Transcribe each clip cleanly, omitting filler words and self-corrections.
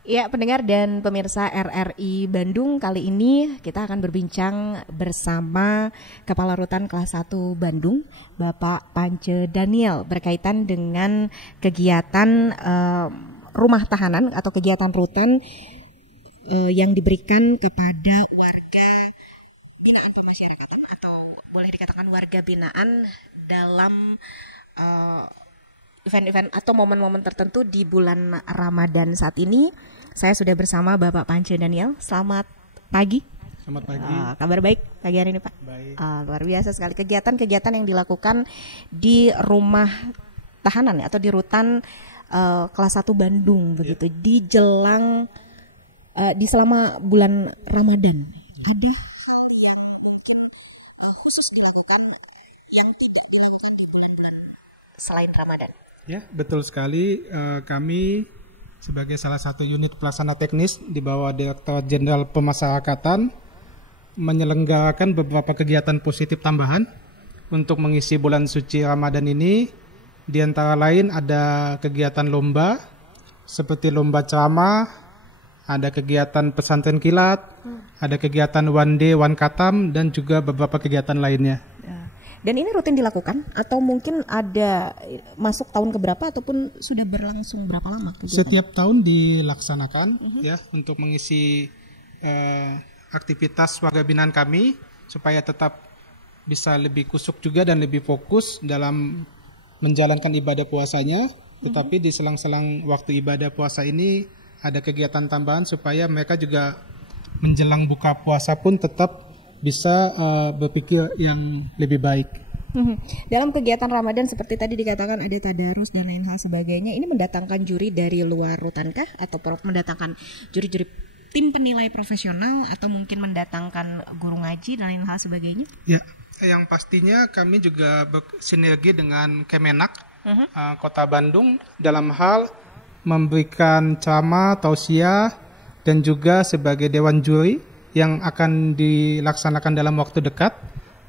Ya, pendengar dan pemirsa RRI Bandung, kali ini kita akan berbincang bersama Kepala Rutan Kelas 1 Bandung, Bapak Pance Daniel, berkaitan dengan kegiatan rumah tahanan atau kegiatan rutan yang diberikan kepada warga binaan pemasyarakatan atau boleh dikatakan warga binaan dalam event-event atau momen-momen tertentu di bulan Ramadan saat ini. Saya sudah bersama Bapak Pance Daniel. Selamat pagi. Selamat pagi. Kabar baik pagi hari ini, Pak? Baik. Luar biasa sekali kegiatan-kegiatan yang dilakukan di rumah tahanan atau di rutan kelas 1 Bandung begitu di jelang di selama bulan Ramadan. Ada khusus dilakukan yang tidak dilakukan di bulan selain Ramadan. Ya, betul sekali. Kami sebagai salah satu unit pelaksana teknis di bawah Direktorat Jenderal Pemasyarakatan menyelenggarakan beberapa kegiatan positif tambahan untuk mengisi bulan suci Ramadan ini. Di antara lain ada kegiatan lomba seperti lomba ceramah, ada kegiatan pesantren kilat, ada kegiatan one day one khatam, dan juga beberapa kegiatan lainnya. Dan ini rutin dilakukan atau mungkin ada masuk tahun keberapa ataupun sudah berlangsung berapa lama? Setiap tahun dilaksanakan ya untuk mengisi aktivitas warga binaan kami supaya tetap bisa lebih kusuk juga dan lebih fokus dalam menjalankan ibadah puasanya. Tetapi di selang-selang waktu ibadah puasa ini ada kegiatan tambahan supaya mereka juga menjelang buka puasa pun tetap bisa berpikir yang lebih baik. Dalam kegiatan Ramadan seperti tadi dikatakan ada tadarus dan lain hal sebagainya, ini mendatangkan juri dari luar rutankah atau mendatangkan juri-juri tim penilai profesional atau mungkin mendatangkan guru ngaji dan lain hal sebagainya? Ya, yang pastinya kami juga bersinergi dengan Kemenak Kota Bandung dalam hal memberikan ceramah, tausiah, dan juga sebagai dewan juri yang akan dilaksanakan dalam waktu dekat.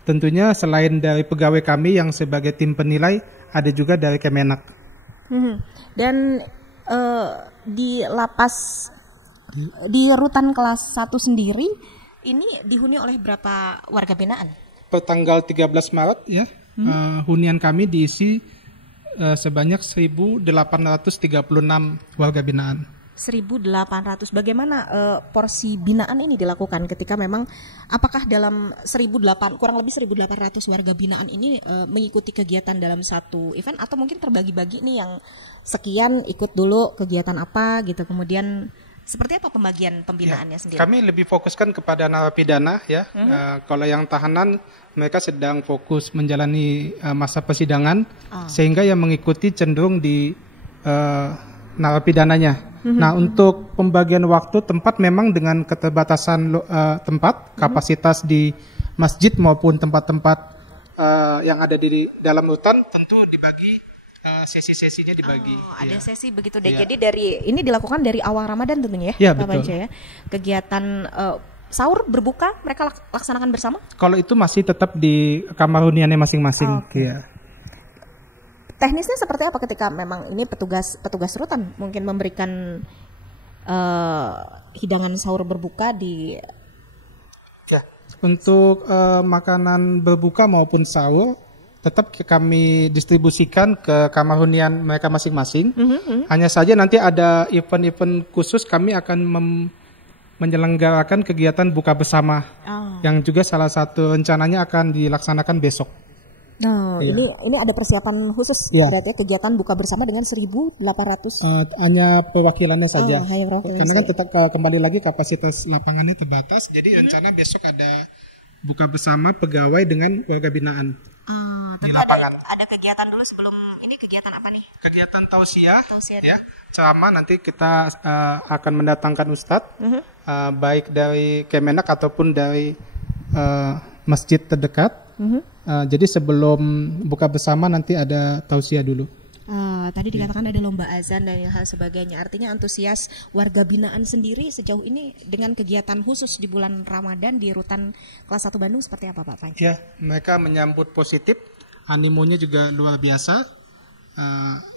Tentunya selain dari pegawai kami yang sebagai tim penilai, ada juga dari Kemenak. Dan di lapas di rutan kelas 1 sendiri ini dihuni oleh berapa warga binaan? Per tanggal 13 Maret ya, hunian kami diisi sebanyak 1.836 warga binaan. 1.800. Bagaimana porsi binaan ini dilakukan ketika memang apakah dalam kurang lebih 1.800 warga binaan ini mengikuti kegiatan dalam satu event atau mungkin terbagi-bagi nih yang sekian ikut dulu kegiatan apa gitu, kemudian seperti apa pembagian pembinaannya sendiri? Kami lebih fokuskan kepada narapidana ya. Kalau yang tahanan mereka sedang fokus menjalani masa persidangan sehingga yang mengikuti cenderung di narapidananya. Nah, untuk pembagian waktu tempat memang dengan keterbatasan tempat, kapasitas di masjid maupun tempat-tempat yang ada di dalam rutan tentu dibagi, sesi-sesinya dibagi. Ada sesi begitu deh. Jadi ini dilakukan dari awal Ramadan tentunya ya, Pak betul. Pance ya. Kegiatan sahur berbuka mereka laksanakan bersama? Kalau itu masih tetap di kamar huniannya masing-masing. Ya. Teknisnya seperti apa ketika memang ini petugas rutan mungkin memberikan hidangan sahur berbuka di ya, untuk makanan berbuka maupun sahur tetap kami distribusikan ke kamar hunian mereka masing-masing. Hanya saja nanti ada event-event khusus kami akan menyelenggarakan kegiatan buka bersama yang juga salah satu rencananya akan dilaksanakan besok. Ini ada persiapan khusus berarti kegiatan buka bersama dengan 1.800. Hanya perwakilannya saja. Karena kan tetap kembali lagi kapasitas lapangannya terbatas. Jadi rencana besok ada buka bersama pegawai dengan warga binaan di lapangan. Ada kegiatan dulu sebelum ini, kegiatan apa nih? Kegiatan tausiah ya. Ceramah nanti kita akan mendatangkan ustadz baik dari Kemenak ataupun dari masjid terdekat. Jadi sebelum buka bersama nanti ada tausiah dulu. Tadi dikatakan ada lomba azan dan hal sebagainya. Artinya antusias warga binaan sendiri sejauh ini dengan kegiatan khusus di bulan Ramadan di rutan kelas 1 Bandung seperti apa Pak Pance? Ya, mereka menyambut positif, animonya juga luar biasa.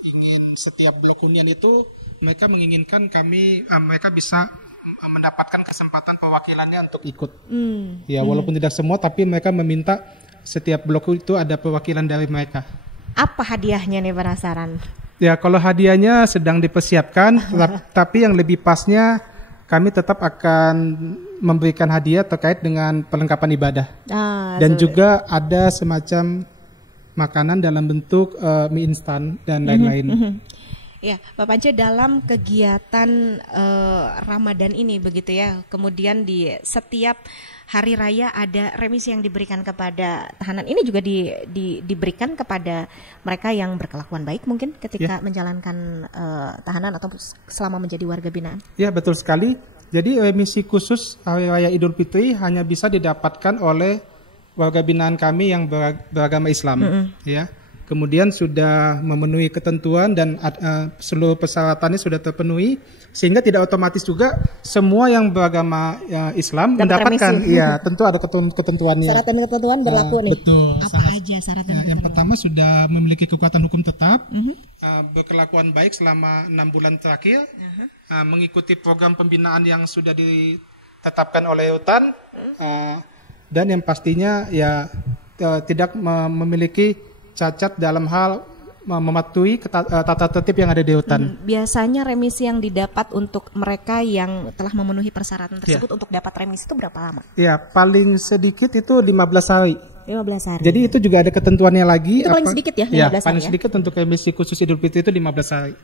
ingin setiap blok hunian itu mereka menginginkan mereka bisa mendapatkan kesempatan perwakilannya untuk ikut. Ya, walaupun tidak semua, tapi mereka meminta setiap blok itu ada perwakilan dari mereka. Apa hadiahnya nih, penasaran? Ya, kalau hadiahnya sedang dipersiapkan, tapi yang lebih pasnya kami tetap akan memberikan hadiah terkait dengan perlengkapan ibadah. Dan juga ada semacam makanan dalam bentuk mie instan dan lain-lain. Ya, Pak Pance, dalam kegiatan Ramadan ini begitu ya, kemudian di setiap hari raya ada remisi yang diberikan kepada tahanan. Ini juga diberikan kepada mereka yang berkelakuan baik mungkin ketika menjalankan tahanan atau selama menjadi warga binaan. Ya, betul sekali. Jadi remisi khusus hari raya Idul Fitri hanya bisa didapatkan oleh warga binaan kami yang beragama Islam. Ya. Kemudian sudah memenuhi ketentuan dan seluruh persyaratannya sudah terpenuhi, sehingga tidak otomatis juga semua yang beragama Islam mendapatkan. Iya, tentu ada ketentuannya. Syarat dan ketentuan berlaku nih. Betul. Apa aja syarat dan ketentuan? Yang pertama sudah memiliki kekuatan hukum tetap, berkelakuan baik selama 6 bulan terakhir, mengikuti program pembinaan yang sudah ditetapkan oleh rutan, dan yang pastinya ya tidak memiliki cacat dalam hal mematuhi tata tertib yang ada di hutan. Biasanya remisi yang didapat untuk mereka yang telah memenuhi persyaratan tersebut untuk dapat remisi itu berapa lama? Ya, paling sedikit itu 15 hari. 15 hari. Jadi itu juga ada ketentuannya lagi. Itu paling sedikit ya, 15 hari. Paling sedikit untuk remisi khusus Idul Fitri itu 15 hari.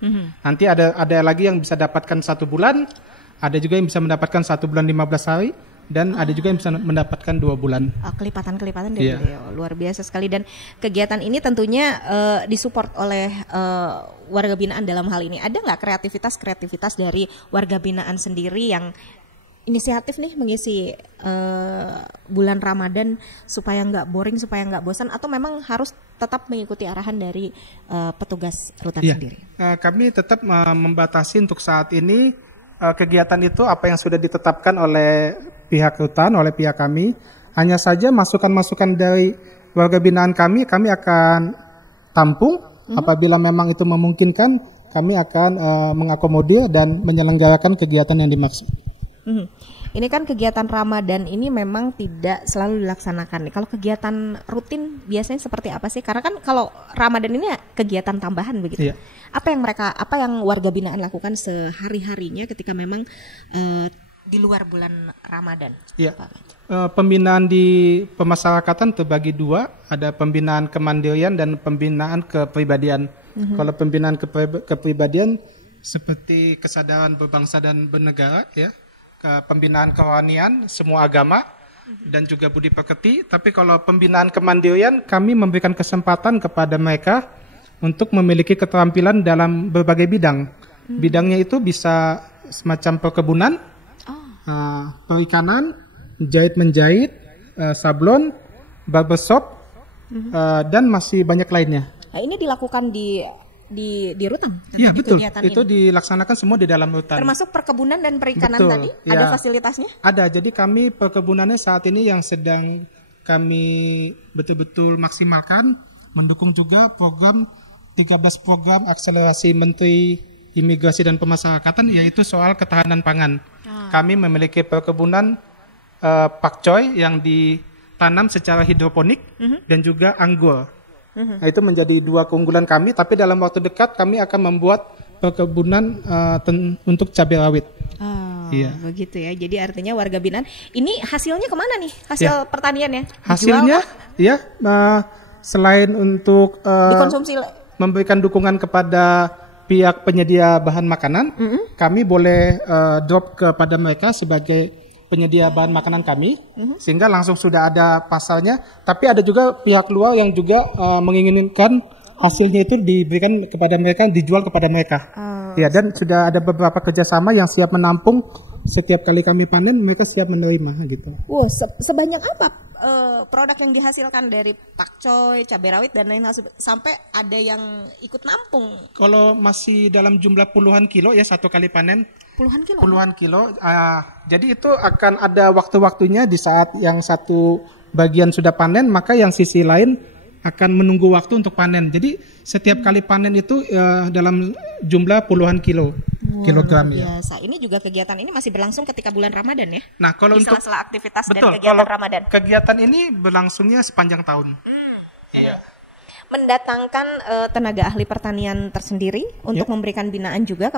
Nanti ada lagi yang bisa dapatkan 1 bulan, ada juga yang bisa mendapatkan 1 bulan 15 hari. Dan ada juga yang bisa mendapatkan 2 bulan. Kelipatan-kelipatan dari luar biasa sekali. Dan kegiatan ini tentunya disupport oleh warga binaan dalam hal ini. Ada nggak kreativitas dari warga binaan sendiri yang inisiatif nih mengisi bulan Ramadan supaya nggak boring, supaya nggak bosan, atau memang harus tetap mengikuti arahan dari petugas rutan sendiri? Kami tetap membatasi untuk saat ini kegiatan itu apa yang sudah ditetapkan oleh pihak rutan, oleh pihak kami. Hanya saja masukan-masukan dari warga binaan kami akan tampung. Apabila memang itu memungkinkan, kami akan mengakomodir dan menyelenggarakan kegiatan yang dimaksud. Ini kan kegiatan Ramadan ini memang tidak selalu dilaksanakan. Kalau kegiatan rutin biasanya seperti apa sih? Karena kan kalau Ramadan ini kegiatan tambahan begitu. Apa yang warga binaan lakukan sehari-harinya ketika memang di luar bulan Ramadan? Pembinaan di pemasyarakatan terbagi 2, ada pembinaan kemandirian dan pembinaan kepribadian. Kalau pembinaan kepribadian seperti kesadaran berbangsa dan bernegara, pembinaan kerohanian semua agama dan juga budi pekerti. Tapi kalau pembinaan kemandirian, kami memberikan kesempatan kepada mereka untuk memiliki keterampilan dalam berbagai bidang. Bidangnya itu bisa semacam perkebunan, perikanan, jahit-menjahit, sablon, barbershop, dan masih banyak lainnya. Nah, ini dilakukan di rutan? Iya, betul. Itu dilaksanakan semua di dalam rutan. Termasuk perkebunan dan perikanan tadi? Ada fasilitasnya? Ada. Jadi kami perkebunannya saat ini yang sedang kami betul-betul maksimalkan, mendukung juga program 13 program akselerasi Menteri Imigrasi dan Pemasyarakatan, yaitu soal ketahanan pangan. Kami memiliki perkebunan pakcoy yang ditanam secara hidroponik dan juga anggur. Nah, itu menjadi 2 keunggulan kami, tapi dalam waktu dekat kami akan membuat perkebunan untuk cabai rawit. Begitu ya. Jadi artinya warga binaan ini hasilnya kemana nih? Hasil pertaniannya? Hasilnya selain untuk dikonsumsi, memberikan dukungan kepada pihak penyedia bahan makanan, kami boleh drop kepada mereka sebagai penyedia bahan makanan kami, sehingga langsung sudah ada pasalnya. Tapi ada juga pihak luar yang juga menginginkan hasilnya itu diberikan kepada mereka, dijual kepada mereka. Dan sudah ada beberapa kerjasama yang siap menampung. Setiap kali kami panen, mereka siap menerima gitu. Sebanyak apa produk yang dihasilkan dari pakcoy, cabai rawit dan lain sampai ada yang ikut nampung? Kalau masih dalam jumlah puluhan kilo ya satu kali panen. Puluhan kilo. Jadi itu akan ada waktu-waktunya di saat yang satu bagian sudah panen, maka yang sisi lain akan menunggu waktu untuk panen. Jadi setiap kali panen itu dalam jumlah puluhan kilogram ya. Biasa. Ini juga kegiatan ini masih berlangsung ketika bulan Ramadan ya? Nah, kalau di untuk sela-sela aktivitas betul, dan kegiatan kalau Ramadan. Kegiatan ini berlangsungnya sepanjang tahun. Iya. Mendatangkan tenaga ahli pertanian tersendiri untuk memberikan binaan juga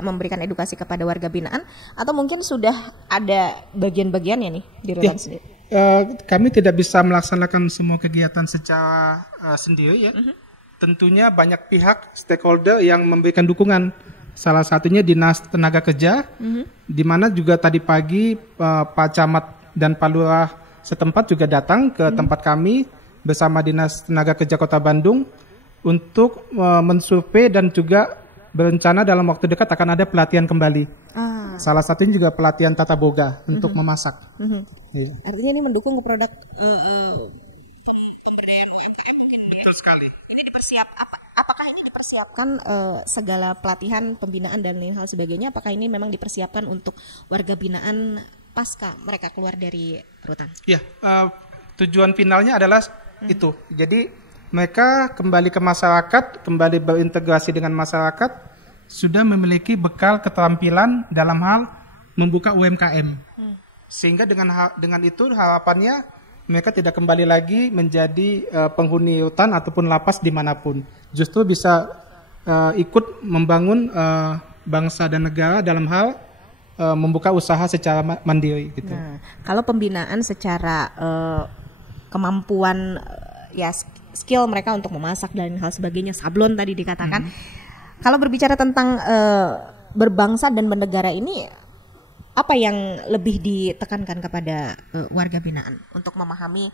memberikan edukasi kepada warga binaan, atau mungkin sudah ada bagian-bagiannya nih di rutan sendiri? Kami tidak bisa melaksanakan semua kegiatan secara sendiri ya. Tentunya banyak pihak stakeholder yang memberikan dukungan. Salah satunya Dinas Tenaga Kerja, di mana juga tadi pagi Pak Camat dan Pak Lurah setempat juga datang ke tempat kami bersama Dinas Tenaga Kerja Kota Bandung untuk mensurvei dan juga berencana dalam waktu dekat akan ada pelatihan kembali. Salah satunya juga pelatihan tata boga untuk memasak. Iya. Artinya ini mendukung produk pemberdayaan UMKM mungkin. Betul sekali. Ini apakah ini dipersiapkan segala pelatihan, pembinaan dan lain hal sebagainya? Apakah ini memang dipersiapkan untuk warga binaan pasca mereka keluar dari rutan? Iya. Tujuan finalnya adalah itu. Jadi mereka kembali ke masyarakat, kembali berintegrasi dengan masyarakat, sudah memiliki bekal keterampilan dalam hal membuka UMKM. Sehingga dengan itu harapannya mereka tidak kembali lagi menjadi penghuni hutan ataupun lapas dimanapun. Justru bisa ikut membangun bangsa dan negara dalam hal membuka usaha secara mandiri. Gitu. Nah, kalau pembinaan secara kemampuan skill mereka untuk memasak dan hal sebagainya, sablon tadi dikatakan. Kalau berbicara tentang berbangsa dan bernegara ini, apa yang lebih ditekankan kepada warga binaan untuk memahami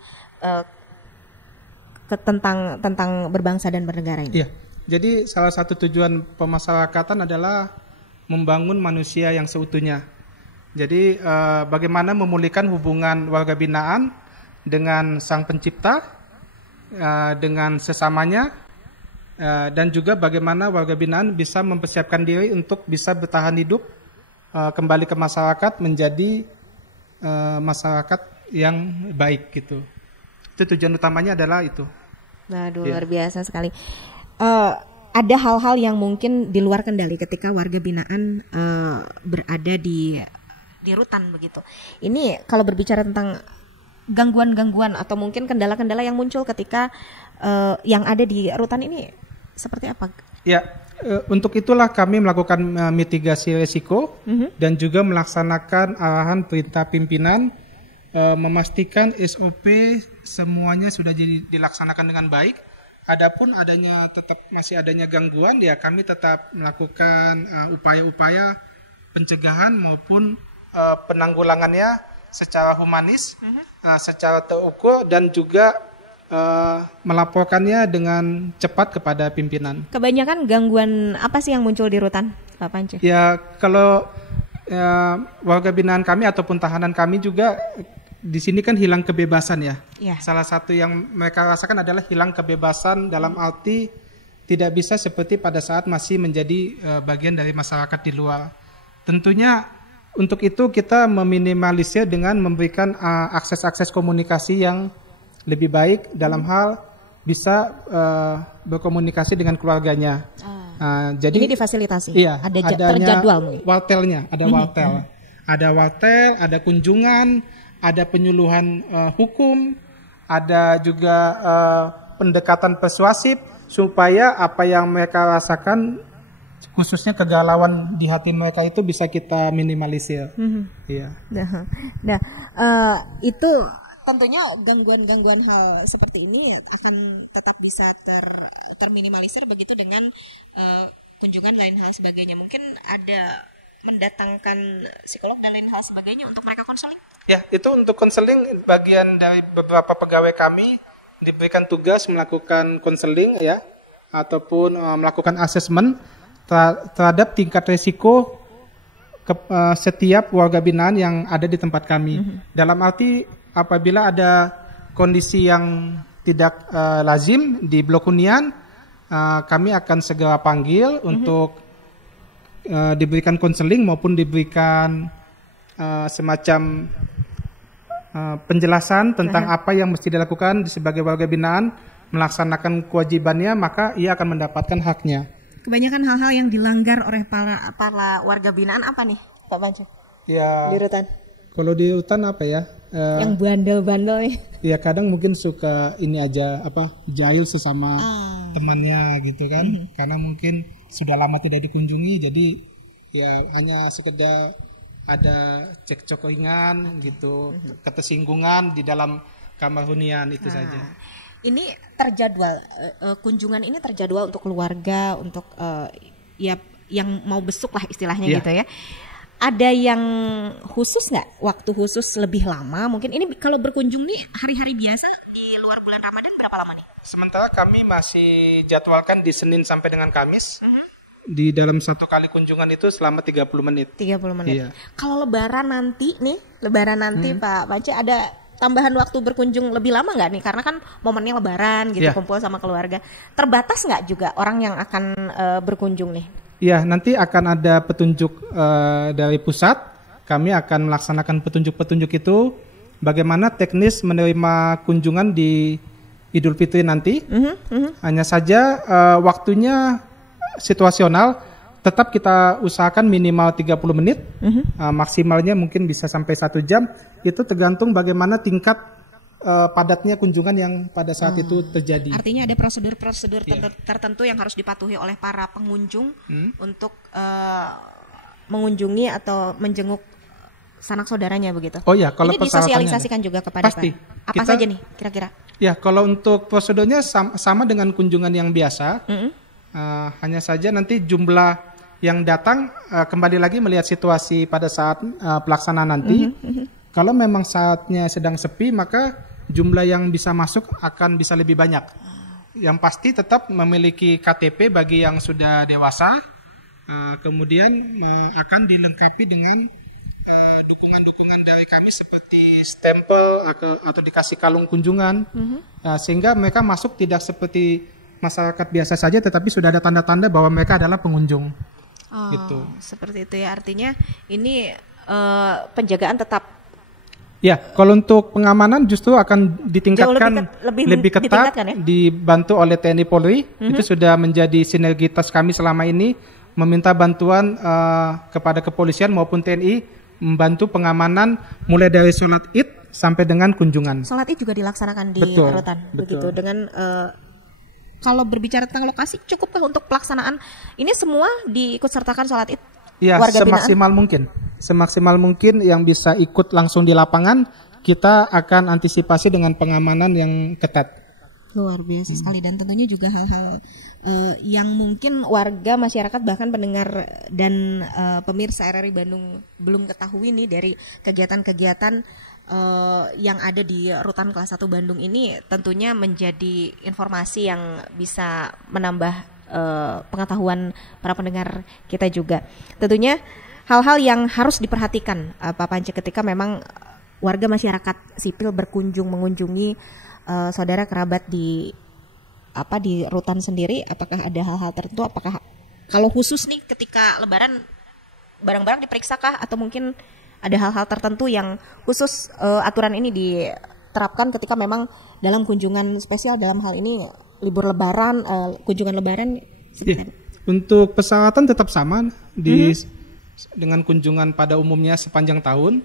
tentang berbangsa dan bernegara ini? Iya. Jadi salah satu tujuan pemasyarakatan adalah membangun manusia yang seutuhnya. Jadi bagaimana memulihkan hubungan warga binaan dengan Sang Pencipta, dengan sesamanya, dan juga bagaimana warga binaan bisa mempersiapkan diri untuk bisa bertahan hidup, kembali ke masyarakat menjadi masyarakat yang baik gitu. Itu tujuan utamanya adalah itu. Waduh, luar biasa sekali. Ada hal-hal yang mungkin di luar kendali ketika warga binaan berada di rutan begitu. Ini kalau berbicara tentang gangguan-gangguan atau mungkin kendala-kendala yang muncul ketika yang ada di rutan ini seperti apa? Ya, untuk itulah kami melakukan mitigasi risiko dan juga melaksanakan arahan perintah pimpinan, memastikan SOP semuanya sudah dilaksanakan dengan baik. Adapun masih adanya gangguan, ya kami tetap melakukan upaya-upaya pencegahan maupun penanggulangannya secara humanis, secara terukur dan juga melaporkannya dengan cepat kepada pimpinan. Kebanyakan gangguan apa sih yang muncul di rutan, Pak Pance? Ya, kalau warga binaan kami ataupun tahanan kami juga di sini kan hilang kebebasan ya. Salah satu yang mereka rasakan adalah hilang kebebasan dalam arti tidak bisa seperti pada saat masih menjadi bagian dari masyarakat di luar. Tentunya untuk itu kita meminimalisir dengan memberikan akses-akses komunikasi yang lebih baik dalam hal bisa berkomunikasi dengan keluarganya. Jadi ini difasilitasi. Iya, terjadwal mungkin. Wartelnya, ada wartel. Ada wartel, ada kunjungan, ada penyuluhan hukum, ada juga pendekatan persuasif supaya apa yang mereka rasakan, khususnya kegalauan di hati mereka itu bisa kita minimalisir. Iya. Nah, itu tentunya gangguan-gangguan hal seperti ini akan tetap bisa terminimalisir begitu dengan kunjungan lain hal sebagainya. Mungkin ada mendatangkan psikolog dan lain hal sebagainya untuk mereka konseling? Ya, itu untuk konseling bagian dari beberapa pegawai kami diberikan tugas melakukan konseling ya, ataupun melakukan asesmen terhadap tingkat risiko setiap warga binaan yang ada di tempat kami. Dalam arti apabila ada kondisi yang tidak lazim di blok hunian, kami akan segera panggil untuk diberikan konseling maupun diberikan semacam penjelasan tentang apa yang mesti dilakukan sebagai warga binaan melaksanakan kewajibannya, maka ia akan mendapatkan haknya. Kebanyakan hal-hal yang dilanggar oleh para warga binaan apa nih, Pak Pance? Ya. Di rutan. Kalau di rutan apa ya? Yang bandel-bandel nih. Ya kadang mungkin suka ini aja jahil sesama temannya gitu kan. Karena mungkin sudah lama tidak dikunjungi, jadi ya hanya sekedar ada cekcok ringan gitu, ketersinggungan di dalam kamar hunian itu saja. Ini terjadwal, kunjungan ini terjadwal untuk keluarga, untuk ya yang mau besuk lah istilahnya gitu ya. Ada yang khusus nggak? Waktu khusus lebih lama? Mungkin ini kalau berkunjung nih hari-hari biasa di luar bulan Ramadan berapa lama nih? Sementara kami masih jadwalkan di Senin sampai dengan Kamis. Di dalam satu kali kunjungan itu selama 30 menit. 30 menit. Iya. Kalau lebaran nanti Pak Pance ada tambahan waktu berkunjung lebih lama nggak nih? Karena kan momennya lebaran gitu, kumpul sama keluarga. Terbatas nggak juga orang yang akan berkunjung nih? Iya, nanti akan ada petunjuk dari pusat. Kami akan melaksanakan petunjuk-petunjuk itu. Bagaimana teknis menerima kunjungan di Idul Fitri nanti. Hanya saja waktunya situasional. Tetap kita usahakan minimal 30 menit. Maksimalnya mungkin bisa sampai 1 jam. Itu tergantung bagaimana tingkat padatnya kunjungan yang pada saat itu terjadi. Artinya ada prosedur-prosedur tertentu yang harus dipatuhi oleh para pengunjung untuk mengunjungi atau menjenguk sanak saudaranya begitu. Oh ya, kalau ini disosialisasikan juga kepada pasti. Apa saja nih kira-kira? Ya, kalau untuk prosedurnya sama dengan kunjungan yang biasa. Hanya saja nanti jumlah yang datang kembali lagi melihat situasi pada saat pelaksanaan nanti. Kalau memang saatnya sedang sepi, maka jumlah yang bisa masuk akan bisa lebih banyak. Yang pasti tetap memiliki KTP bagi yang sudah dewasa, kemudian akan dilengkapi dengan dukungan-dukungan dari kami seperti stempel atau dikasih kalung kunjungan, sehingga mereka masuk tidak seperti masyarakat biasa saja, tetapi sudah ada tanda-tanda bahwa mereka adalah pengunjung. Gitu. Seperti itu ya, artinya ini penjagaan tetap. Ya, kalau untuk pengamanan justru akan ditingkatkan lebih ketat, ya? Dibantu oleh TNI Polri. Itu sudah menjadi sinergitas kami selama ini, meminta bantuan kepada kepolisian maupun TNI membantu pengamanan mulai dari sholat Id sampai dengan kunjungan. Sholat Id juga dilaksanakan di rutan, begitu. Dengan kalau berbicara tentang lokasi, cukupkah untuk pelaksanaan ini semua diikutsertakan sholat Id? Ya, semaksimal mungkin yang bisa ikut langsung di lapangan, kita akan antisipasi dengan pengamanan yang ketat. Luar biasa sekali, dan tentunya juga hal-hal yang mungkin warga masyarakat bahkan pendengar dan pemirsa RRI Bandung belum ketahui nih dari kegiatan-kegiatan yang ada di Rutan Kelas 1 Bandung ini, tentunya menjadi informasi yang bisa menambah pengetahuan para pendengar kita juga. Tentunya hal-hal yang harus diperhatikan Pak Pance ketika memang warga masyarakat sipil mengunjungi saudara kerabat di rutan sendiri. Apakah ada hal-hal tertentu? Apakah kalau khusus nih ketika lebaran barang-barang diperiksakah, atau mungkin ada hal-hal tertentu yang khusus aturan ini diterapkan ketika memang dalam kunjungan spesial, dalam hal ini libur lebaran, kunjungan lebaran? Untuk persyaratan tetap sama dengan kunjungan pada umumnya sepanjang tahun.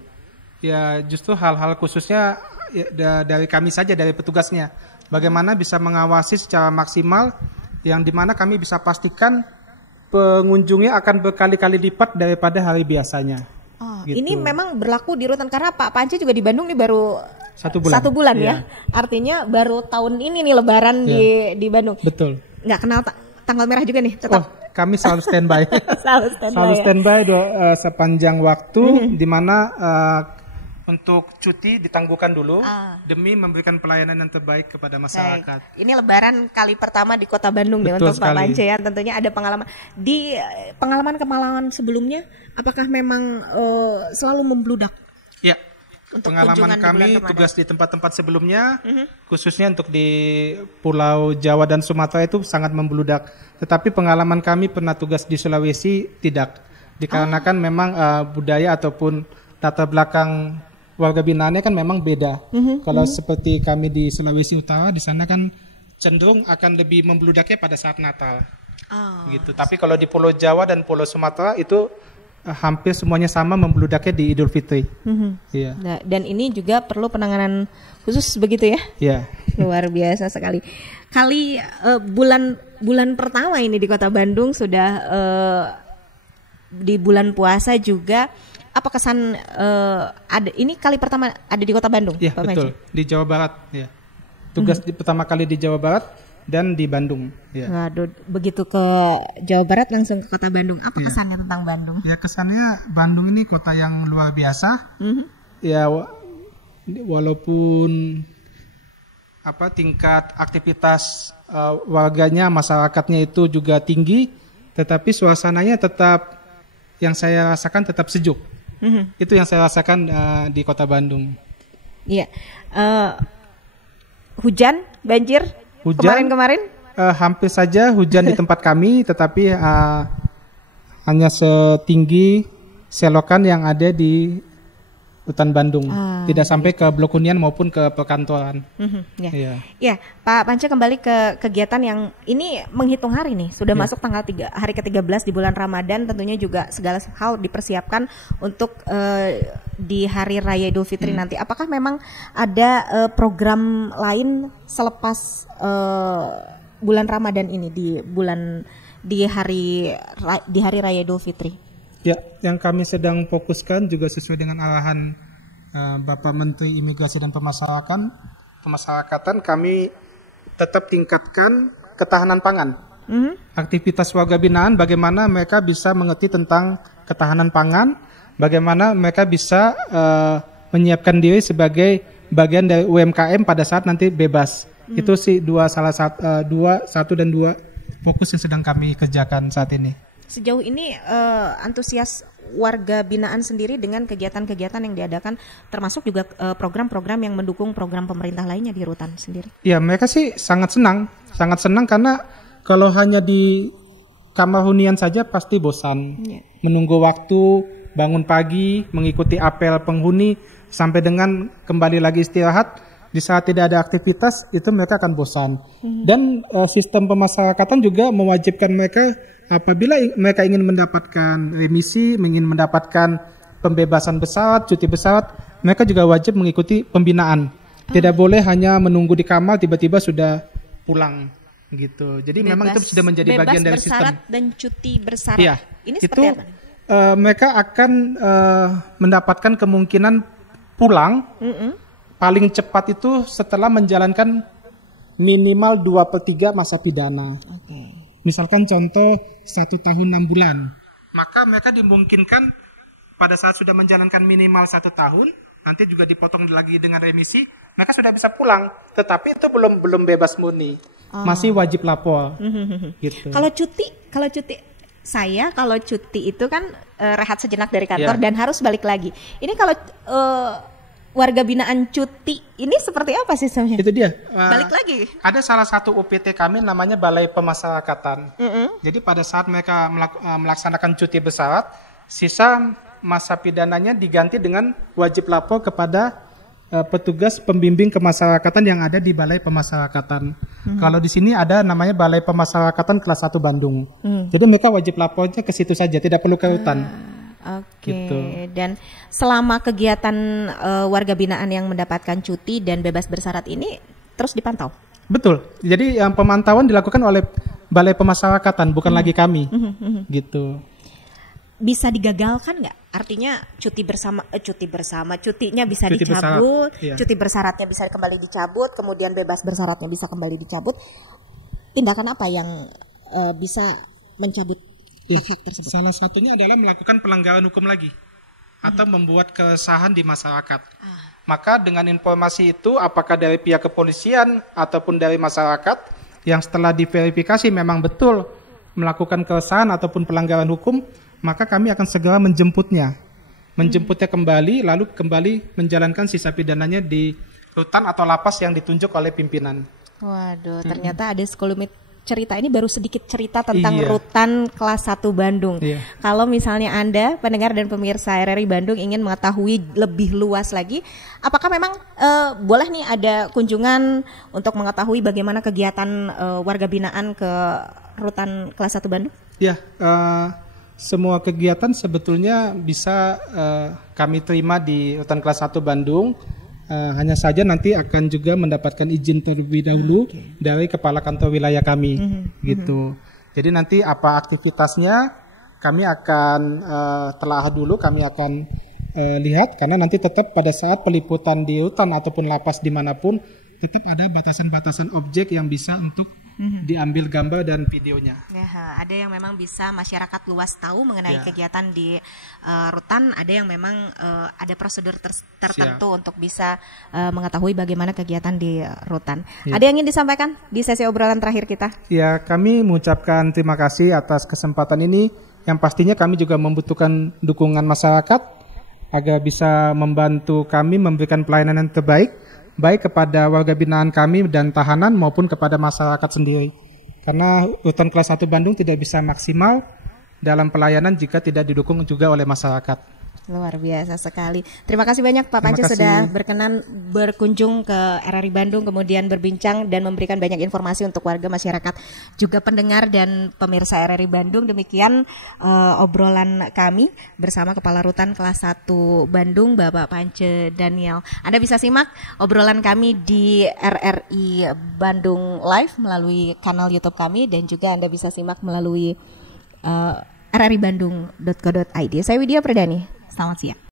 Ya, justru hal-hal khususnya dari kami saja, dari petugasnya. Bagaimana bisa mengawasi secara maksimal, yang dimana kami bisa pastikan pengunjungnya akan berkali-kali lipat daripada hari biasanya. Gitu. Ini memang berlaku di rutan, karena Pak Pance juga di Bandung nih baru 1 bulan ya. Artinya baru tahun ini nih lebaran di Bandung. Betul. Nggak kenal tanggal merah juga nih tetap. Kami selalu standby. selalu standby sepanjang waktu, di mana untuk cuti ditangguhkan dulu demi memberikan pelayanan yang terbaik kepada masyarakat. Ini lebaran kali pertama di Kota Bandung deh untuk Pak Pance ya. Tentunya ada pengalaman. Di pengalaman sebelumnya, apakah memang selalu membludak? Ya. Pengalaman kami tugas di tempat-tempat sebelumnya, khususnya untuk di Pulau Jawa dan Sumatera itu sangat membludak. Tetapi pengalaman kami pernah tugas di Sulawesi tidak. Dikarenakan memang budaya ataupun latar belakang warga binaannya kan memang beda. Kalau seperti kami di Sulawesi Utara, di sana kan cenderung akan lebih membludaknya pada saat Natal. Oh. Gitu. Tapi kalau di Pulau Jawa dan Pulau Sumatera itu hampir semuanya sama membludaknya di Idul Fitri. Iya. Nah, dan ini juga perlu penanganan khusus begitu ya? Iya. Luar biasa sekali. Kali bulan pertama ini di Kota Bandung sudah di bulan puasa juga. Apa kesan ada ini kali pertama ada di Kota Bandung? Iya, Pak betul. Panji? Di Jawa Barat. Ya. Tugas pertama kali di Jawa Barat dan di Bandung. Ya. Waduh, begitu ke Jawa Barat langsung ke Kota Bandung. Apa kesannya tentang Bandung? Ya, kesannya Bandung ini kota yang luar biasa. Ya, walaupun tingkat aktivitas warganya, masyarakatnya itu juga tinggi, tetapi suasananya tetap yang saya rasakan tetap sejuk. Itu yang saya rasakan di Kota Bandung. Iya. Hujan, banjir kemarin-kemarin? Hampir saja hujan di tempat kami, tetapi hanya setinggi selokan yang ada di hutan Bandung, tidak sampai ke Blok Hunian maupun ke perkantoran. Ya, Pak Panca, kembali ke kegiatan yang ini menghitung hari nih, sudah masuk tanggal hari ke-13 di bulan Ramadan, tentunya juga segala hal dipersiapkan untuk di hari raya Idul Fitri nanti. Apakah memang ada program lain selepas bulan Ramadan ini di hari raya Idul Fitri? Ya, yang kami sedang fokuskan juga sesuai dengan arahan Bapak Menteri Imigrasi dan Pemasyarakatan, kami tetap tingkatkan ketahanan pangan. Aktivitas warga binaan, bagaimana mereka bisa mengerti tentang ketahanan pangan, bagaimana mereka bisa menyiapkan diri sebagai bagian dari UMKM pada saat nanti bebas. Itu sih satu dan dua fokus yang sedang kami kerjakan saat ini. Sejauh ini antusias warga binaan sendiri dengan kegiatan-kegiatan yang diadakan, termasuk juga program-program yang mendukung program pemerintah lainnya di rutan sendiri. Ya, mereka sih sangat senang karena kalau hanya di kamar hunian saja pasti bosan. Menunggu waktu, bangun pagi, mengikuti apel penghuni sampai dengan kembali lagi istirahat. Di saat tidak ada aktivitas itu mereka akan bosan. Dan sistem pemasyarakatan juga mewajibkan mereka apabila mereka ingin mendapatkan remisi, ingin mendapatkan pembebasan bersyarat, cuti bersyarat, mereka juga wajib mengikuti pembinaan. Tidak boleh hanya menunggu di kamar tiba-tiba sudah pulang gitu. Jadi memang itu sudah menjadi bagian dari sistem. Bebas bersyarat dan cuti bersyarat. Iya, ini itu seperti apa? Mereka akan mendapatkan kemungkinan pulang paling cepat itu setelah menjalankan minimal 2/3 masa pidana. Misalkan contoh 1 tahun 6 bulan, maka mereka dimungkinkan pada saat sudah menjalankan minimal 1 tahun, nanti juga dipotong lagi dengan remisi, mereka sudah bisa pulang. Tetapi itu belum bebas murni, masih wajib lapor. Gitu. Kalau cuti itu kan rehat sejenak dari kantor dan harus balik lagi. Ini kalau warga binaan cuti ini seperti apa sistemnya? Itu dia. Balik lagi. Ada salah satu UPT kami namanya Balai Pemasyarakatan. Jadi pada saat mereka melaksanakan cuti bersyarat, sisa masa pidananya diganti dengan wajib lapor kepada petugas pembimbing kemasyarakatan yang ada di Balai Pemasyarakatan. Kalau di sini ada namanya Balai Pemasyarakatan kelas 1 Bandung. Jadi mereka wajib lapornya ke situ saja, tidak perlu ke hutan. Gitu. Dan selama kegiatan warga binaan yang mendapatkan cuti dan bebas bersyarat ini terus dipantau? Betul. Jadi yang pemantauan dilakukan oleh Balai Pemasyarakatan, bukan lagi kami. Gitu. Bisa digagalkan nggak? Artinya cutinya bisa dicabut, cuti bersyaratnya bisa kembali dicabut, kemudian bebas bersyaratnya bisa kembali dicabut. Tindakan apa yang bisa mencabut? Salah satunya adalah melakukan pelanggaran hukum lagi atau membuat keresahan di masyarakat. Maka dengan informasi itu, apakah dari pihak kepolisian ataupun dari masyarakat yang setelah diverifikasi memang betul melakukan keresahan ataupun pelanggaran hukum, maka kami akan segera menjemputnya kembali, lalu kembali menjalankan sisa pidananya di rutan atau lapas yang ditunjuk oleh pimpinan. Waduh, ternyata ada sekelumit cerita ini baru sedikit cerita tentang Iya. rutan kelas 1 Bandung. Iya. Kalau misalnya Anda, pendengar dan pemirsa RRI Bandung ingin mengetahui lebih luas lagi, apakah memang boleh nih ada kunjungan untuk mengetahui bagaimana kegiatan warga binaan ke rutan kelas 1 Bandung? Ya, semua kegiatan sebetulnya bisa kami terima di rutan kelas 1 Bandung. Hanya saja nanti akan juga mendapatkan izin terlebih dahulu dari kepala kantor wilayah kami, gitu. Jadi nanti apa aktivitasnya kami akan telaah dulu, kami akan lihat, karena nanti tetap pada saat peliputan di rutan ataupun lapas dimanapun tetap ada batasan-batasan objek yang bisa untuk diambil gambar dan videonya. Ya, ada yang memang bisa masyarakat luas tahu mengenai Ya. kegiatan di rutan, ada yang memang ada prosedur tertentu untuk bisa mengetahui bagaimana kegiatan di rutan. Ya. Ada yang ingin disampaikan di sesi obrolan terakhir kita? Ya, kami mengucapkan terima kasih atas kesempatan ini. Yang pastinya kami juga membutuhkan dukungan masyarakat agar bisa membantu kami memberikan pelayanan yang terbaik, baik kepada warga binaan kami dan tahanan maupun kepada masyarakat sendiri. Karena rutan kelas 1 Bandung tidak bisa maksimal dalam pelayanan jika tidak didukung juga oleh masyarakat. Luar biasa sekali. Terima kasih banyak Pak Terima Pance kasih. sudah berkenan berkunjung ke RRI Bandung, kemudian berbincang dan memberikan banyak informasi untuk warga masyarakat, juga pendengar dan pemirsa RRI Bandung. Demikian obrolan kami bersama Kepala Rutan kelas 1 Bandung, Bapak Pance Daniel. Anda bisa simak obrolan kami di RRI Bandung Live melalui kanal YouTube kami, dan juga Anda bisa simak melalui rribandung.co.id. Saya Widya Perdani. Selamat siang.